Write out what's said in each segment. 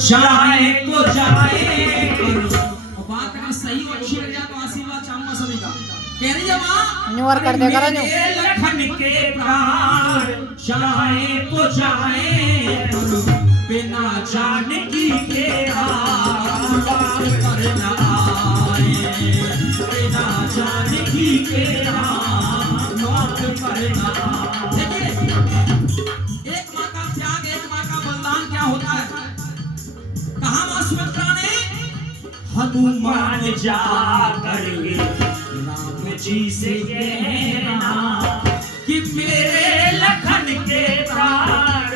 जाए तो जाए। बात अगर सही और अच्छी लग जाए तो आशीर्वाद चाहूंगा सभी का। कह रही है मां न्यूअर कर दे करो न्यू लखन के प्राण जाए तो जाए, बिना जानकी तेरा बार करना आए, बिना जानकी तेरा बार करना। देखिए एक माँ का त्याग, एक माँ का बलिदान क्या होता है। कहा मां सुमित्रा ने हनुमान जा करके राम जी से कहना कि मेरे लखन के प्राण,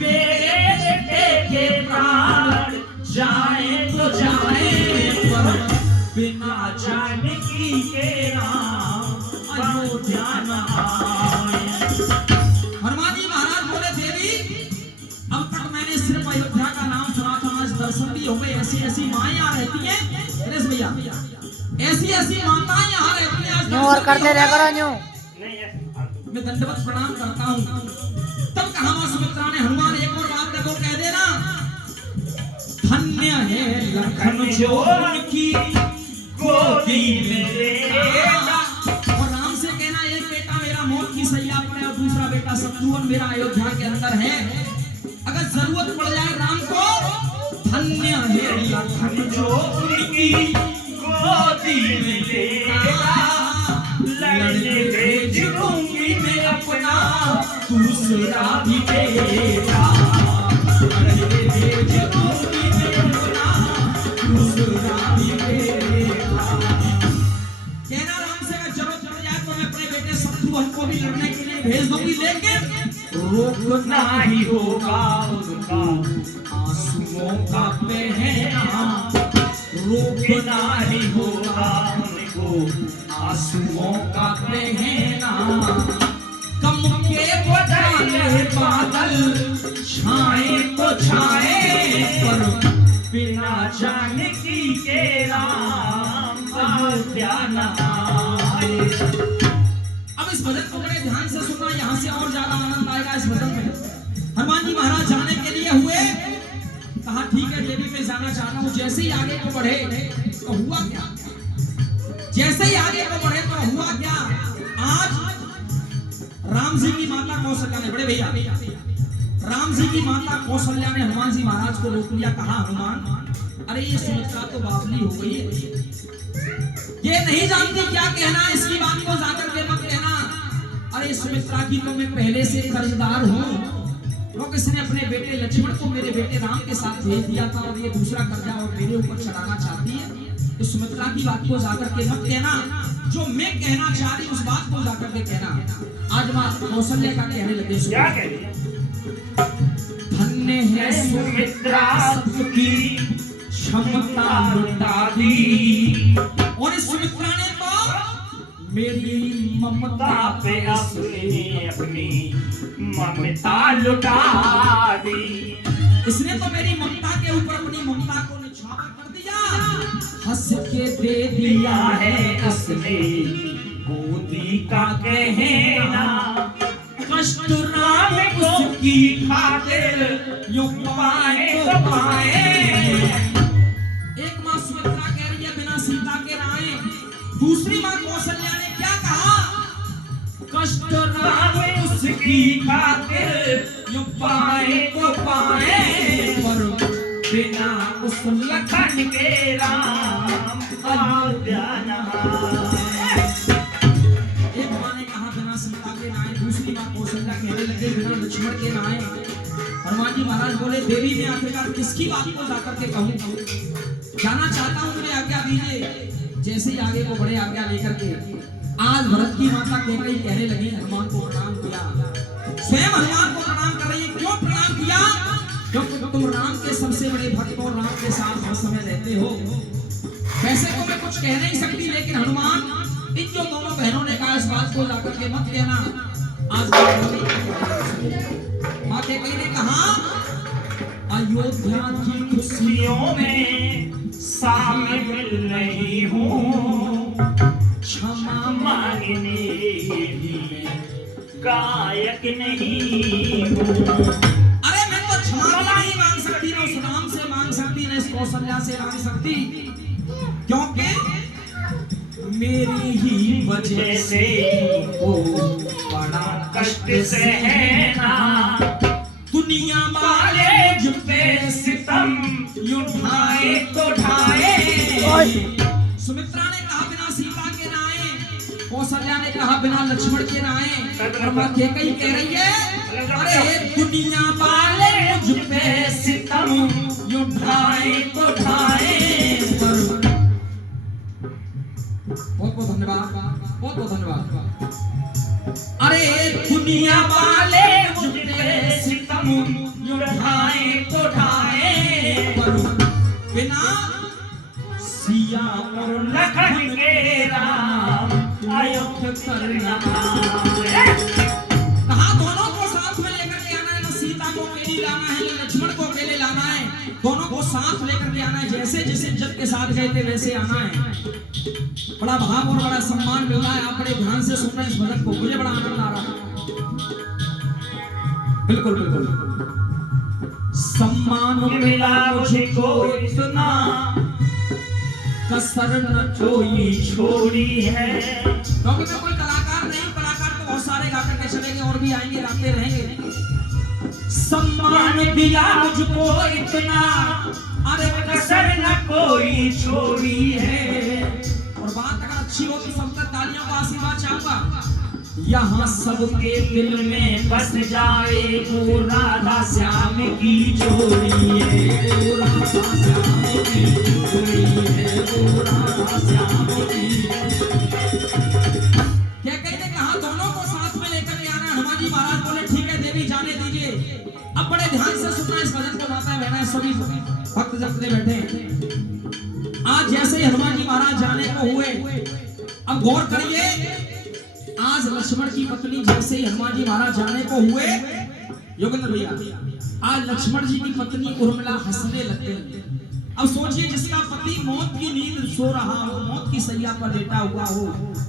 मेरे बेटे के प्राण जाए तो जाए, पर बिना जानकी के राम अयोध्या न आए। हनुमान जी महाराज बोले देवी अब तक मैंने सिर्फ अयोध्या का नाम सुना था, आज दर्शन भी हो गए। ऐसी ऐसी माँ यहाँ रहती है नरेश भैया, ऐसी ऐसी माताएं यहाँ रहती है। आज न्यू और करते रह करो न्यू। मैं दंडवत प्रणाम करता हूँ। तब कहा मां सुमित्रा ने हनुमान एक और बात देखो कह देना, धन्य है लखन जो उनकी गोदी में लेता। और राम से कहना एक बेटा मेरा मौत की सैया पर है और दूसरा बेटा शत्रुघ्न मेरा अयोध्या के अंदर है। अगर जरूरत पड़ जाए राम को, धन्य है लखन जो उनकी गोदी में लेता। लड़ने भेज दूंगी मैं अपना दूसरा भी बेटा, लड़ने भेज दूंगी मैं अपना दूसरा भी बेटा। कहना राम से अगर जरूरत पड़ जाए तो मैं अपने बेटे शत्रुघ्न को भी लड़ने के लिए भेज दूंगी, लेकिन रोकना ही होगा उनका आंसुओं का बहना, रोकना ही होगा उनको आंसुओं का बहना। कम के बदले बादल छाए तो छाए, पर बिना जानकी के राम अयोध्या न आए। अब इस भजन को बड़े ध्यान से सुनना, यहाँ से और ज्यादा आनंद आएगा इस भजन में। हनुमान जी महाराज जाने के लिए हुए, कहा ठीक है देवी मैं जाना चाहता हूँ। जैसे ही आगे को बढ़े तो हुआ क्या, जैसे ही आगे को बढ़े तो हुआ क्या, आज राम जी की माता कौशल्या ने, बड़े भैया राम जी की माता कौशल्या ने हनुमान जी महाराज को रोक लिया। कहा हनुमान अरे ये सुमित्रा तो बावली हो गई है, ये नहीं जानती क्या कहना, इसकी बात को जाकर के मत कहना। अरे सुमित्रा की तो मैं पहले से कर्जदार हूँ, क्योंकि इसने अपने बेटे लक्ष्मण को मेरे बेटे राम के साथ भेज दिया था और ये दूसरा कर्जा और मेरे ऊपर चढ़ाना चाहती है। तो सुमित्रा की बात को जाकर के मत कहना, जो मैं कहना चाह रही उस बात को जाकर के कहना। आज मां कौशल्या का कहने लगे, क्या कह रही है, धन्य है सुमित्रा सबकी क्षमता लुटा दी। और इस सुमित्रा ने तो मेरी ममता पे अपनी ममता लुटा दी। इसने तो मेरी ममता के ऊपर अपनी ममता को निछावर कर दिया, हंस के दे दिया है इसने गोदी का कहना। कष्ट राम उसकी खातिर यूं पाए तो पाए। एक मां सुमित्रा कह रही है बिना सीता के राय, दूसरी मां कौशल्या ने क्या कहा, कष्ट राम उसकी खातिर यूं पाए तो पाए, पर बिना उस लखन के राम अयोध्या न आए। एक मां ने कहा बिना सीता के राय, दूसरी मां कौशल्या कहने लगे बिना लक्ष्मण के राय। हनुमान जी महाराज बोले देवी मैं आखिरकार किसकी बात को जाकर के कहूं, जाना चाहता हूं मुझे आज्ञा दीजिए। जैसे ही आगे को बढ़े आज्ञा लेकर के, आज भरत की माता कहने लगी हनुमान को प्रणाम किया, स्वयं हनुमान को प्रणाम कर रही है। क्यों प्रणाम किया, क्योंकि तुम राम के सबसे बड़े भक्त और राम के साथ हर समय रहते हो। वैसे तो मैं कुछ कह नहीं सकती, लेकिन हनुमान इन जो दोनों बहनों ने कहा इस बात को जाकर के मत कहना। आज माँ कैकेयी ने कहा अयोध्या की खुशियों में शामिल नहीं हूँ, क्षमा मांगने भी गायक नहीं हूँ। अरे मैं तो क्षमा नहीं मांग सकती ना उस राम से मांग इस कौशल्या से रानी सकती, क्योंकि मेरी ही वजह से ओ बड़ा कष्ट सहना, दुनिया वाले मुझ पे सितम यूं ढाए तो ढाए। सुमित्रा ने कहा बिना सीता के ना आए, कौशल्या ने कहा बिना लक्ष्मण के ना आए, और मां कैकेयी कह रही है अरे दुनिया वाले मुझ पे सितम यूं ढाए तो ढाए। बहुत बहुत धन्यवाद, बहुत बहुत धन्यवाद। अरे दुनिया वाले मुझ पे सितम यूं ढाए तो ढाए, बिना सिया और लखन के राम अयोध्या करना। कहा दोनों को साथ में लेकर के आना है, न सीता को अकेली लाना है, न लक्ष्मण को अकेले लाना है, दोनों को साथ लेकर के आना है। जैसे जिस इज्जत के साथ गए थे वैसे आना है। बड़ा भाव और बड़ा सम्मान मिल रहा है। आप बड़े ध्यान से सुन रहे हैं इस भजन को, मुझे बड़ा आनंद आ रहा है। बिल्कुल बिल्कुल सम्मान मिला मुझको इतना, कसर न कोई छोड़ी है। क्योंकि मैं कोई कलाकार नहीं, कलाकार तो बहुत सारे गा करके चलेंगे और भी आएंगे, गाते रहेंगे। सम्मान मिला मुझको इतना, अरे कसर न कोई छोड़ी है। और बात अगर अच्छी होगी सबका तालियों का आशीर्वाद चाहूंगा। यहाँ सबके दिल में बस जाए वो राधा श्याम की जोड़ी है, वो राधा श्याम की जोड़ी है, वो राधा श्याम की। कैकेयी ने कहा दोनों को साथ में लेकर के आना। हनुमान जी महाराज बोले ठीक है देवी जाने दीजिए। अब बड़े ध्यान से सुनना इस भजन को, माता बहना सभी भक्त जगते बैठे। आज जैसे ही हनुमान जी महाराज जाने को हुए, अब गौर करिए, आज लक्ष्मण की पत्नी जैसे ही हनुमान जी महाराज जाने को हुए, योगेंद्र भैया, आज लक्ष्मण जी की पत्नी उर्मिला हंसने लगते हैं। अब सोचिए जिसका पति मौत की नींद सो रहा हो, मौत की सैया पर लेटा हुआ हो,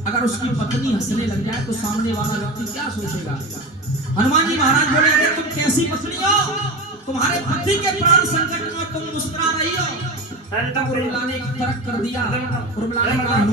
अगर उसकी पत्नी हंसने लग जाए तो सामने वाला व्यक्ति क्या सोचेगा। हनुमान जी महाराज बोले अरे तुम कैसी पत्नी हो, तुम्हारे पति के प्राण संकट में तुम मुस्कुरा रही हो। तब उर्मिला ने एक तर्क कर दिया। उर्मिला ने कहा